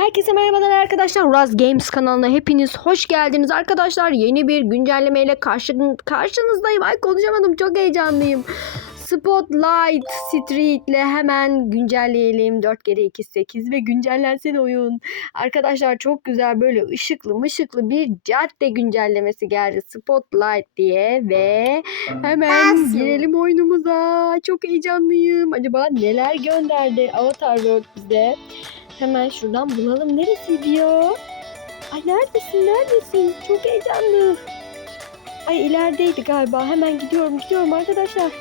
Herkese merhabalar arkadaşlar. Uraz Games kanalına hepiniz hoş geldiniz arkadaşlar. Yeni bir güncellemeyle karşı, karşınızdayım. Ay konuşamadım çok heyecanlıyım. Spotlight Street ile hemen güncelleyelim. 4 kere 2 8 ve güncellensin oyun. Arkadaşlar çok güzel böyle ışıklı mışıklı bir cadde güncellemesi geldi. Spotlight diye ve hemen Nasıl? girelim oyunumuza. Çok heyecanlıyım. Acaba neler gönderdi Avatar World bize? Hemen şuradan bulalım. Neresi diyor? Ay neredesin? Neredesin? Çok heyecanlı. Ay ilerideydi galiba. Hemen gidiyorum. Gidiyorum arkadaşlar.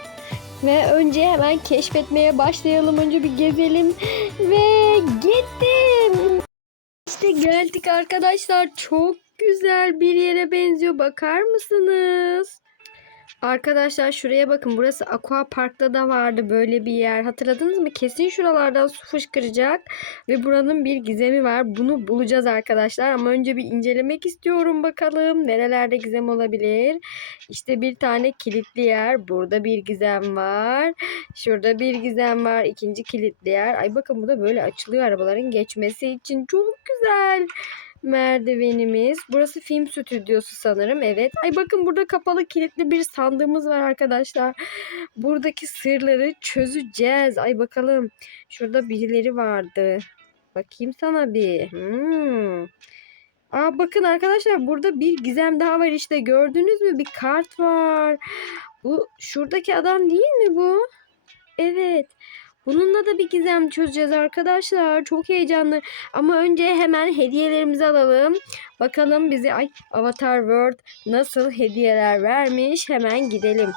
Ve önce hemen keşfetmeye başlayalım. Önce bir gezelim. Ve gittim. İşte geldik arkadaşlar. Çok güzel bir yere benziyor. Bakar mısınız? Arkadaşlar şuraya bakın. Burası Aqua Park'ta da vardı böyle bir yer. Hatırladınız mı? Kesin şuralardan su fışkıracak. Ve buranın bir gizemi var. Bunu bulacağız arkadaşlar. Ama önce bir incelemek istiyorum bakalım. Nerelerde gizem olabilir? İşte bir tane kilitli yer. Burada bir gizem var. Şurada bir gizem var. İkinci kilitli yer. Ay bakın bu da böyle açılıyor arabaların geçmesi için. Çok güzel merdivenimiz. Burası film stüdyosu sanırım. Evet. Ay bakın burada kapalı kilitli bir sandığımız var arkadaşlar. Buradaki sırları çözeceğiz. Ay bakalım. Şurada birileri vardı. Bakayım sana bir. Hmm. Aa bakın arkadaşlar burada bir gizem daha var işte. Gördünüz mü? Bir kart var. Bu şuradaki adam değil mi bu? Evet. Bununla da bir gizem çözeceğiz arkadaşlar. Çok heyecanlı. Ama önce hemen hediyelerimizi alalım. Bakalım bize ay Avatar World nasıl hediyeler vermiş. Hemen gidelim.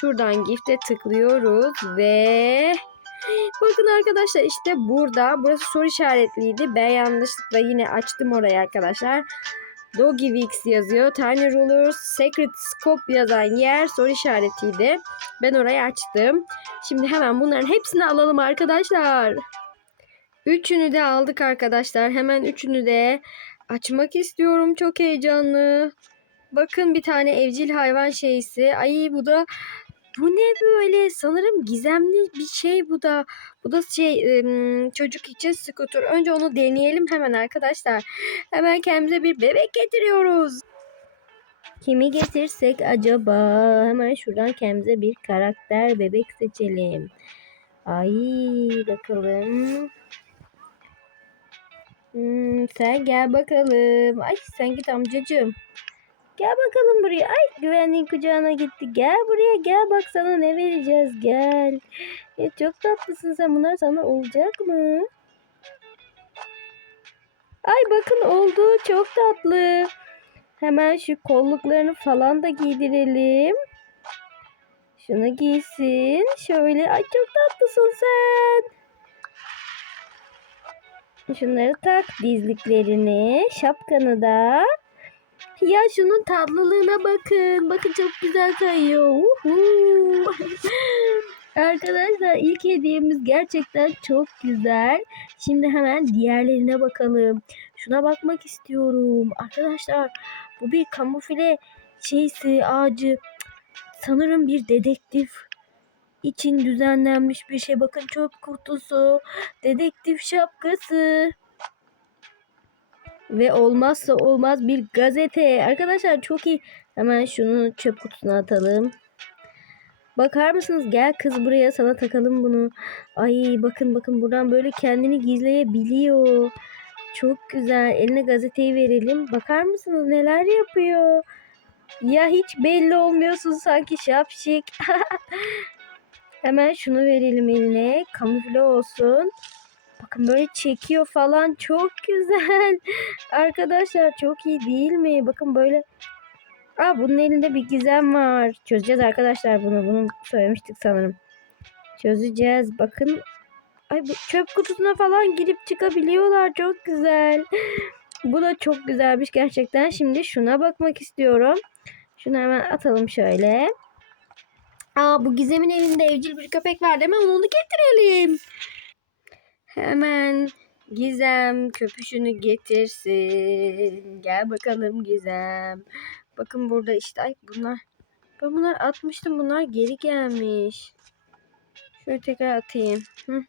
Şuradan gift'e tıklıyoruz ve bakın arkadaşlar işte burada burası soru işaretliydi. Ben yanlışlıkla yine açtım orayı arkadaşlar. Doggy Wix yazıyor. Tiny Rulers, Secret Scope yazan yer soru işaretiydi. Ben orayı açtım. Şimdi hemen bunların hepsini alalım arkadaşlar. Üçünü de aldık arkadaşlar. Hemen üçünü de açmak istiyorum. Çok heyecanlı. Bakın bir tane evcil hayvan şeysi. Ay bu da bu ne böyle? Sanırım gizemli bir şey bu da. Bu da şey çocuk için skuter. Önce onu deneyelim hemen arkadaşlar. Hemen kendimize bir bebek getiriyoruz. Kimi getirsek acaba? Hemen şuradan kendimize bir karakter bebek seçelim. Ay bakalım. Hmm, sen gel bakalım. Ay sen git amcacığım. Gel bakalım buraya. Ay güvenliğin kucağına gitti. Gel buraya gel bak sana ne vereceğiz gel. E, çok tatlısın sen. Bunlar sana olacak mı? Ay bakın oldu. Çok tatlı. Hemen şu kolluklarını falan da giydirelim. Şunu giysin. Şöyle. Ay çok tatlısın sen. Şunları tak dizliklerini. Şapkanı da. Ya şunun tatlılığına bakın. Bakın çok güzel kayıyor. Uhu. Arkadaşlar ilk hediyemiz gerçekten çok güzel. Şimdi hemen diğerlerine bakalım. Şuna bakmak istiyorum. Arkadaşlar bu bir kamufle şeysi ağacı. Sanırım bir dedektif için düzenlenmiş bir şey. Bakın çöp kutusu, dedektif şapkası. Ve olmazsa olmaz bir gazete. Arkadaşlar çok iyi. Hemen şunu çöp kutusuna atalım. Bakar mısınız? Gel kız buraya sana takalım bunu. Ay bakın bakın buradan böyle kendini gizleyebiliyor. Çok güzel. Eline gazeteyi verelim. Bakar mısınız neler yapıyor? Ya hiç belli olmuyorsun sanki şapşik. Hemen şunu verelim eline. Kamufle olsun. Bakın böyle çekiyor falan. Çok güzel. Arkadaşlar çok iyi değil mi? Bakın böyle. Aa bunun elinde bir gizem var. Çözeceğiz arkadaşlar bunu. Bunu söylemiştik sanırım. Çözeceğiz. Bakın. Ay bu çöp kutusuna falan girip çıkabiliyorlar. Çok güzel. Bu da çok güzelmiş gerçekten. Şimdi şuna bakmak istiyorum. Şunu hemen atalım şöyle. Aa bu Gizem'in elinde evcil bir köpek var değil mi? Onu getirelim. Hemen Gizem köpüşünü getirsin. Gel bakalım Gizem. Bakın burada işte ay bunlar. Ben bunlar atmıştım. Bunlar geri gelmiş. Şöyle tekrar atayım. Hı.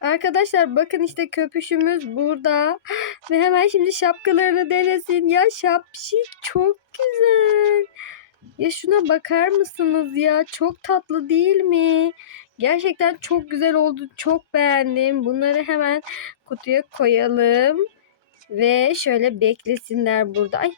Arkadaşlar bakın işte köpüşümüz burada. Ve hemen şimdi şapkalarını denesin. Ya şapşik çok güzel. Ya şuna bakar mısınız ya? Çok tatlı değil mi? Gerçekten çok güzel oldu. Çok beğendim. Bunları hemen kutuya koyalım. Ve şöyle beklesinler burada. Ay.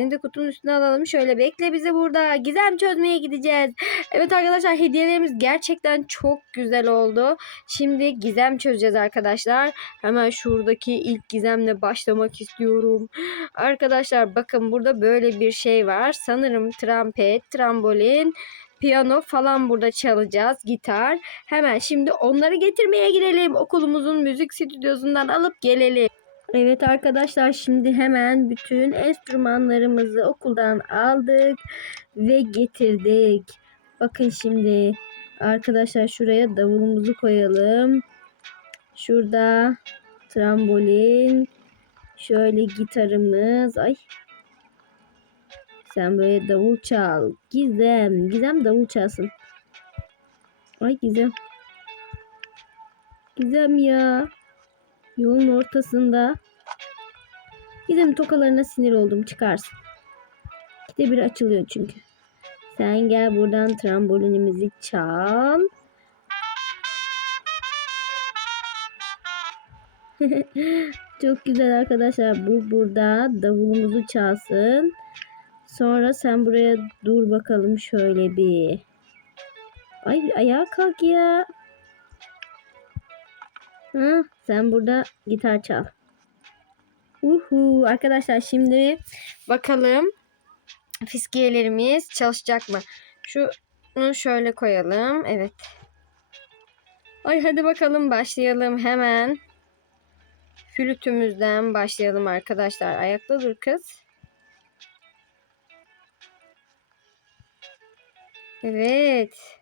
Seni de kutunun üstüne alalım. Şöyle bekle bizi burada. Gizem çözmeye gideceğiz. Evet arkadaşlar hediyelerimiz gerçekten çok güzel oldu. Şimdi gizem çözeceğiz arkadaşlar. Hemen şuradaki ilk gizemle başlamak istiyorum. Arkadaşlar bakın burada böyle bir şey var. Sanırım trompet, trambolin, piyano falan burada çalacağız. Gitar. Hemen şimdi onları getirmeye gidelim. Okulumuzun müzik stüdyosundan alıp gelelim. Evet arkadaşlar şimdi hemen bütün enstrümanlarımızı okuldan aldık ve getirdik. Bakın şimdi arkadaşlar şuraya davulumuzu koyalım. Şurada trambolin, şöyle gitarımız. Ay. Sen böyle davul çal. Gizem, Gizem davul çalsın. Ay Gizem. Gizem ya. Yolun ortasında. Gizem tokalarına sinir oldum çıkarsın. İkide bir açılıyor çünkü. Sen gel buradan trambolinimizi çal. Çok güzel arkadaşlar. Bu burada davulumuzu çalsın. Sonra sen buraya dur bakalım şöyle bir. Ay ayağa kalk ya. Hı, sen burada gitar çal. Uhu arkadaşlar şimdi bakalım fiskiyelerimiz çalışacak mı? Şunu şöyle koyalım. Evet. Ay hadi bakalım başlayalım hemen. Flütümüzden başlayalım arkadaşlar. Ayakta dur kız. Evet.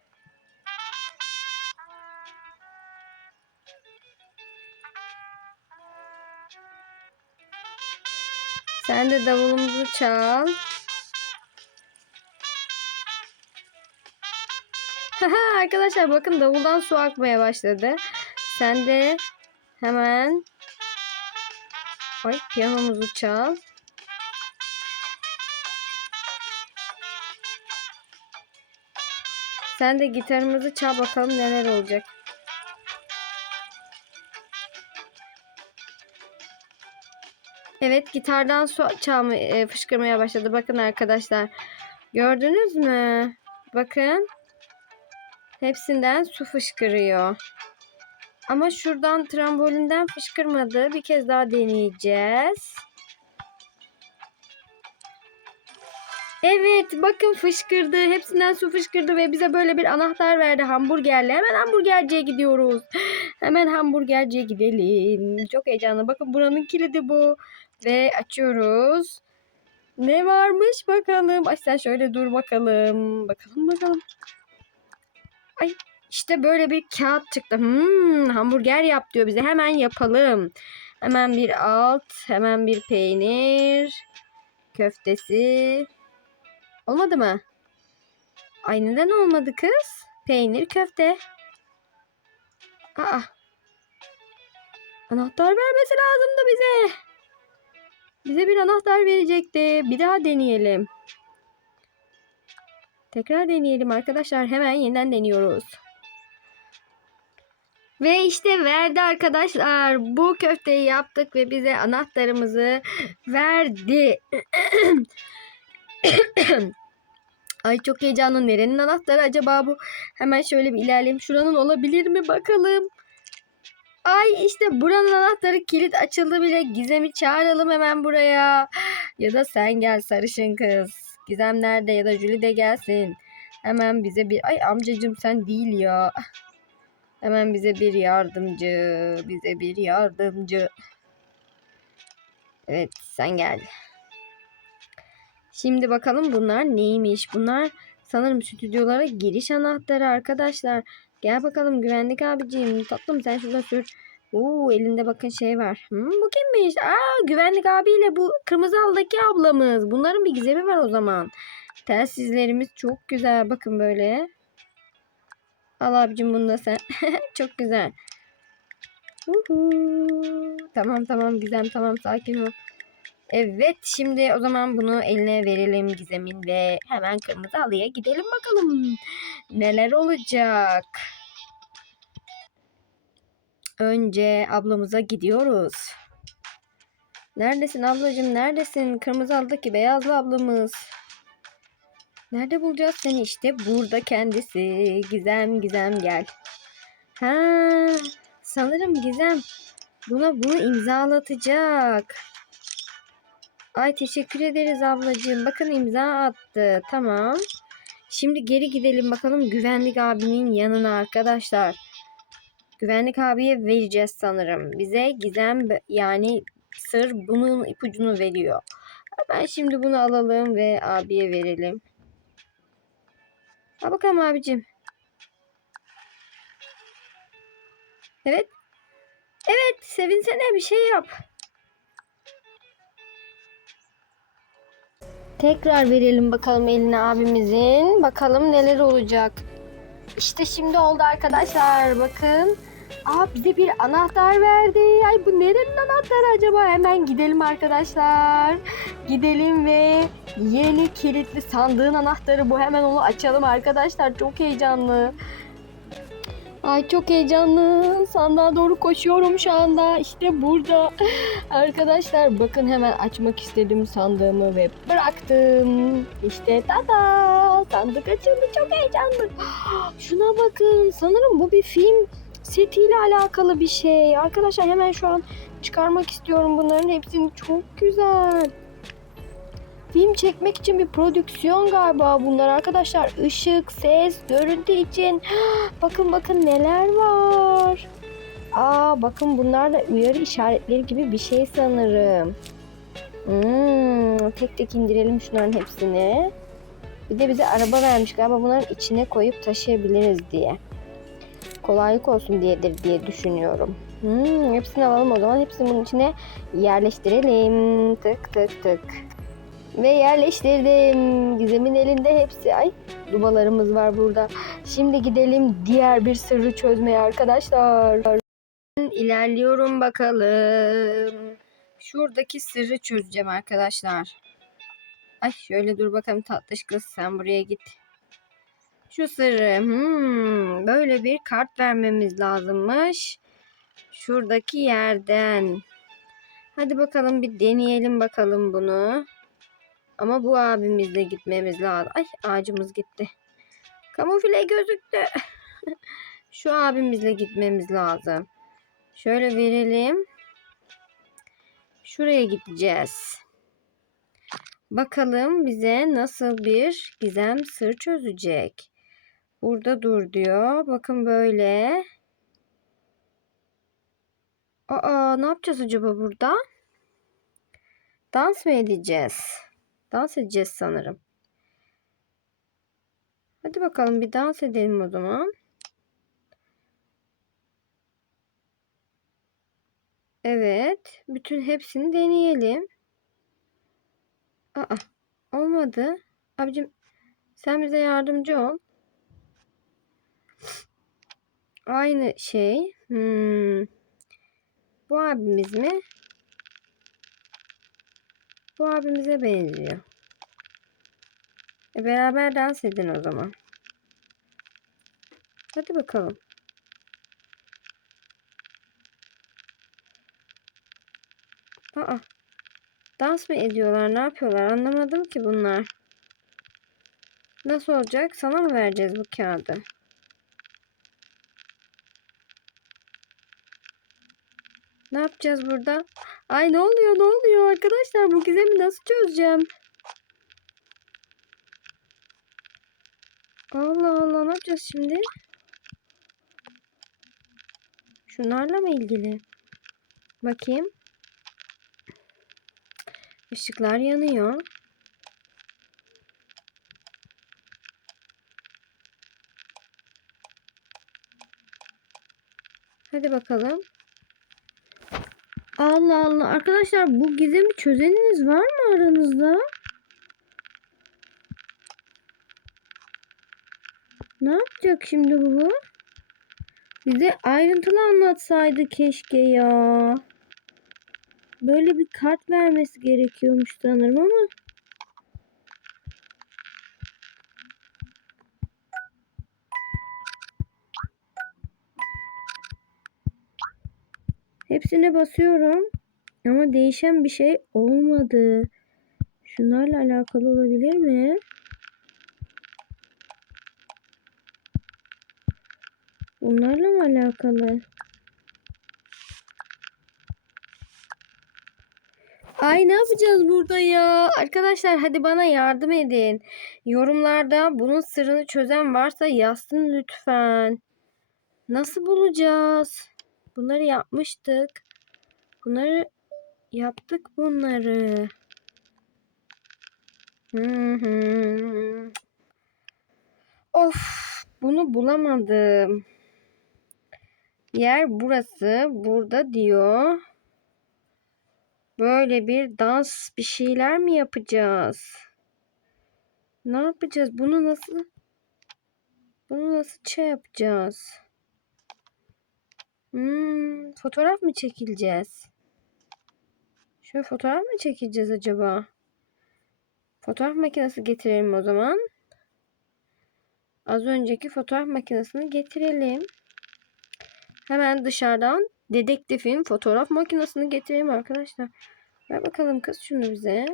Sen de davulumuzu çal. Haha arkadaşlar bakın davuldan su akmaya başladı. Sen de hemen Ay piyanomuzu çal. Sen de gitarımızı çal bakalım neler olacak. Evet gitardan su çalma, e, fışkırmaya başladı. Bakın arkadaşlar. Gördünüz mü? Bakın. Hepsinden su fışkırıyor. Ama şuradan trambolinden fışkırmadı. Bir kez daha deneyeceğiz. Evet bakın fışkırdı. Hepsinden su fışkırdı ve bize böyle bir anahtar verdi hamburgerle. Hemen hamburgerciye gidiyoruz. Hemen hamburgerciye gidelim. Çok heyecanlı. Bakın buranın kilidi bu. Ve açıyoruz. Ne varmış bakalım. Ay sen şöyle dur bakalım. Bakalım bakalım. Ay işte böyle bir kağıt çıktı. Hmm, hamburger yap diyor bize. Hemen yapalım. Hemen bir alt. Hemen bir peynir. Köftesi. Olmadı mı? Ay neden olmadı kız? Peynir köfte. Aa. Anahtar vermesi lazımdı bize. Bize bir anahtar verecekti. Bir daha deneyelim. Tekrar deneyelim arkadaşlar. Hemen yeniden deniyoruz. Ve işte verdi arkadaşlar. Bu köfteyi yaptık ve bize anahtarımızı verdi. Ay çok heyecanlı. Nerenin anahtarı acaba bu? Hemen şöyle bir ilerleyelim. Şuranın olabilir mi bakalım. Ay işte buranın anahtarı kilit açıldı bile. Gizem'i çağıralım hemen buraya. Ya da sen gel sarışın kız. Gizem nerede ya da Julie de gelsin. Hemen bize bir... Ay amcacım sen değil ya. Hemen bize bir yardımcı. Bize bir yardımcı. Evet sen gel. Şimdi bakalım bunlar neymiş? Bunlar sanırım stüdyolara giriş anahtarı arkadaşlar. Gel bakalım güvenlik abiciğim. Tatlım sen şurada sür. Oo elinde bakın şey var. Hmm, bu kimmiş? Aa güvenlik abiyle bu kırmızı aldaki ablamız. Bunların bir gizemi var o zaman. Telsizlerimiz çok güzel. Bakın böyle. Al abicim bunu da sen. çok güzel. Uhu. Tamam tamam Gizem tamam sakin ol. Evet şimdi o zaman bunu eline verelim Gizem'in ve hemen kırmızı halıya gidelim bakalım. Neler olacak? Önce ablamıza gidiyoruz. Neredesin ablacığım neredesin? Kırmızı halıdaki beyazlı ablamız. Nerede bulacağız seni? İşte burada kendisi. Gizem Gizem gel. Ha, sanırım Gizem buna bunu imzalatacak. Ay teşekkür ederiz ablacığım. Bakın imza attı. Tamam. Şimdi geri gidelim bakalım güvenlik abinin yanına arkadaşlar. Güvenlik abiye vereceğiz sanırım. Bize gizem yani sır bunun ipucunu veriyor. Ben şimdi bunu alalım ve abiye verelim. Ha bakalım abicim. Evet. Evet sevinsene bir şey yap. Tekrar verelim bakalım eline abimizin. Bakalım neler olacak. İşte şimdi oldu arkadaşlar. Bakın. Aa bize bir anahtar verdi. Ay bu nerenin anahtarı acaba? Hemen gidelim arkadaşlar. Gidelim ve yeni kilitli sandığın anahtarı bu. Hemen onu açalım arkadaşlar. Çok heyecanlı. Ay çok heyecanlı. Sandığa doğru koşuyorum şu anda. İşte burada. Arkadaşlar bakın hemen açmak istedim sandığımı ve bıraktım. İşte tada! Sandık açıldı. Çok heyecanlı. Şuna bakın. Sanırım bu bir film setiyle alakalı bir şey. Arkadaşlar hemen şu an çıkarmak istiyorum bunların hepsini. Çok güzel. Film çekmek için bir prodüksiyon galiba bunlar arkadaşlar. Işık, ses, görüntü için. bakın bakın neler var. Aa bakın bunlar da uyarı işaretleri gibi bir şey sanırım. Hmm, tek tek indirelim şunların hepsini. Bir de bize araba vermiş galiba bunların içine koyup taşıyabiliriz diye. Kolaylık olsun diyedir diye düşünüyorum. Hmm, hepsini alalım o zaman. Hepsini bunun içine yerleştirelim. Tık tık tık. Ve yerleştirdim. Gizem'in elinde hepsi. Ay dubalarımız var burada. Şimdi gidelim diğer bir sırrı çözmeye arkadaşlar. İlerliyorum bakalım. Şuradaki sırrı çözeceğim arkadaşlar. Ay şöyle dur bakalım tatlış kız sen buraya git. Şu sırrı hmm, böyle bir kart vermemiz lazımmış. Şuradaki yerden. Hadi bakalım bir deneyelim bakalım bunu. Ama bu abimizle gitmemiz lazım. Ay ağacımız gitti. Kamufle gözüktü. Şu abimizle gitmemiz lazım. Şöyle verelim. Şuraya gideceğiz. Bakalım bize nasıl bir gizem sır çözecek. Burada dur diyor. Bakın böyle. Aa ne yapacağız acaba burada? Dans mı edeceğiz? Dans edeceğiz sanırım. Hadi bakalım bir dans edelim o zaman. Evet. Bütün hepsini deneyelim. Aa, olmadı. Abicim sen bize yardımcı ol. Aynı şey. Hmm. Bu abimiz mi? Bu abimize benziyor. E beraber dans edin o zaman. Hadi bakalım. Aa. Dans mı ediyorlar? Ne yapıyorlar? Anlamadım ki bunlar. Nasıl olacak? Sana mı vereceğiz bu kağıdı? Ne yapacağız burada? Ay ne oluyor? Ne oluyor arkadaşlar? Bu gizemi nasıl çözeceğim? Allah Allah ne yapacağız şimdi? Şunlarla mı ilgili? Bakayım. Işıklar yanıyor. Hadi bakalım. Allah Allah. Arkadaşlar bu gizemi çözeniniz var mı aranızda? Ne yapacak şimdi bu? Bize ayrıntılı anlatsaydı keşke ya. Böyle bir kart vermesi gerekiyormuş sanırım ama. Hepsine basıyorum. Ama değişen bir şey olmadı. Şunlarla alakalı olabilir mi? Bunlarla mı alakalı? Ay ne yapacağız burada ya? Arkadaşlar hadi bana yardım edin. Yorumlarda bunun sırrını çözen varsa yazsın lütfen. Nasıl bulacağız? Bunları yapmıştık. Bunları yaptık bunları. Of, bunu bulamadım. Yer burası, burada diyor. Böyle bir dans bir şeyler mi yapacağız? Ne yapacağız? Bunu nasıl bunu nasıl şey yapacağız? Hmm, fotoğraf mı çekileceğiz? Şöyle fotoğraf mı çekeceğiz acaba? Fotoğraf makinesi getirelim o zaman. Az önceki fotoğraf makinesini getirelim. Hemen dışarıdan dedektifin fotoğraf makinesini getirelim arkadaşlar. Ver bakalım kız şunu bize.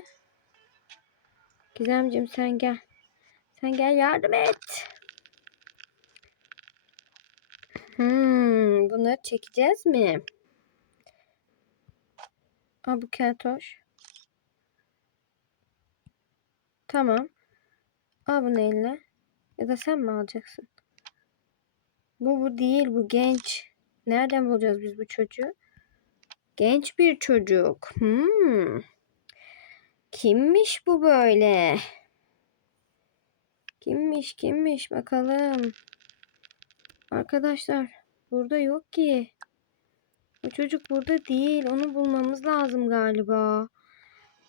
Gizemciğim sen gel. Sen gel yardım et. Hmm, bunları çekeceğiz mi? Aa bu keltoş. Tamam. Al bunu eline. Ya da sen mi alacaksın? Bu bu değil bu genç. Nereden bulacağız biz bu çocuğu? Genç bir çocuk. Hmm. Kimmiş bu böyle? Kimmiş kimmiş bakalım. Arkadaşlar burada yok ki. Bu çocuk burada değil. Onu bulmamız lazım galiba.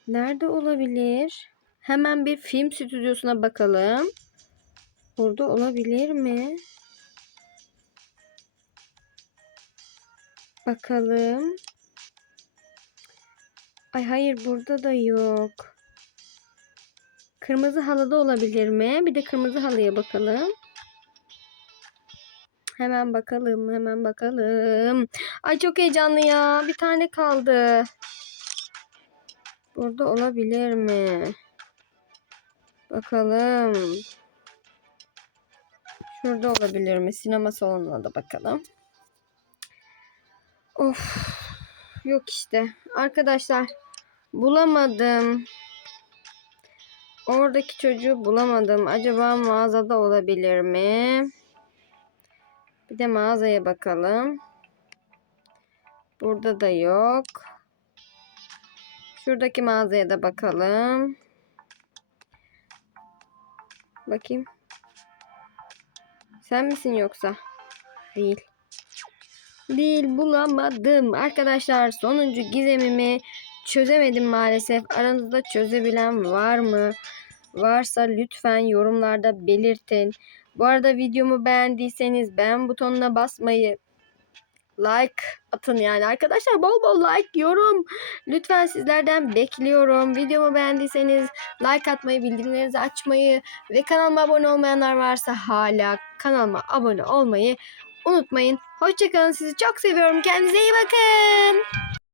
Nerede olabilir? Hemen bir film stüdyosuna bakalım. Burada olabilir mi? Bakalım. Ay hayır burada da yok. Kırmızı halıda olabilir mi? Bir de kırmızı halıya bakalım. Hemen bakalım, hemen bakalım. Ay çok heyecanlı ya. Bir tane kaldı. Burada olabilir mi? Bakalım. Şurada olabilir mi? Sinema salonuna da bakalım. Of. Yok işte. Arkadaşlar bulamadım. Oradaki çocuğu bulamadım. Acaba mağazada olabilir mi? Bir de mağazaya bakalım. Burada da yok. Şuradaki mağazaya da bakalım. Bakayım. Sen misin yoksa? Değil. Değil bulamadım. Arkadaşlar sonuncu gizemimi çözemedim maalesef. Aranızda çözebilen var mı? Varsa lütfen yorumlarda belirtin. Bu arada videomu beğendiyseniz beğen butonuna basmayı, like atın yani arkadaşlar bol bol like, yorum. Lütfen sizlerden bekliyorum. Videomu beğendiyseniz like atmayı, bildirimlerinizi açmayı ve kanalıma abone olmayanlar varsa hala kanalıma abone olmayı unutmayın. Hoşçakalın sizi çok seviyorum. Kendinize iyi bakın.